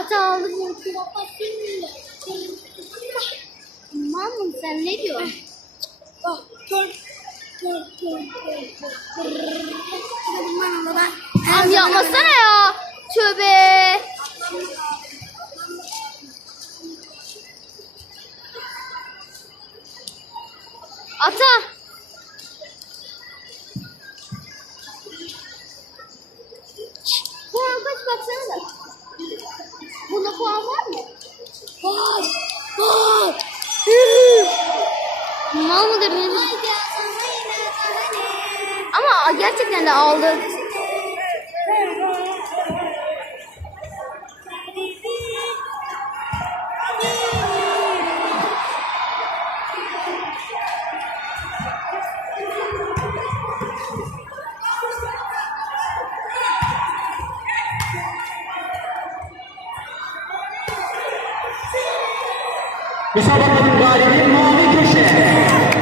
Ata aldı bu. Mamam sen ne diyorsun? Gör gör. gör. Bana bak. Am yapmasana ya. Tövbe. Ata. Var. Var. Mal mıdır? Ama gerçekten de aldı. Müsabakaların galibi Mavi Köşe.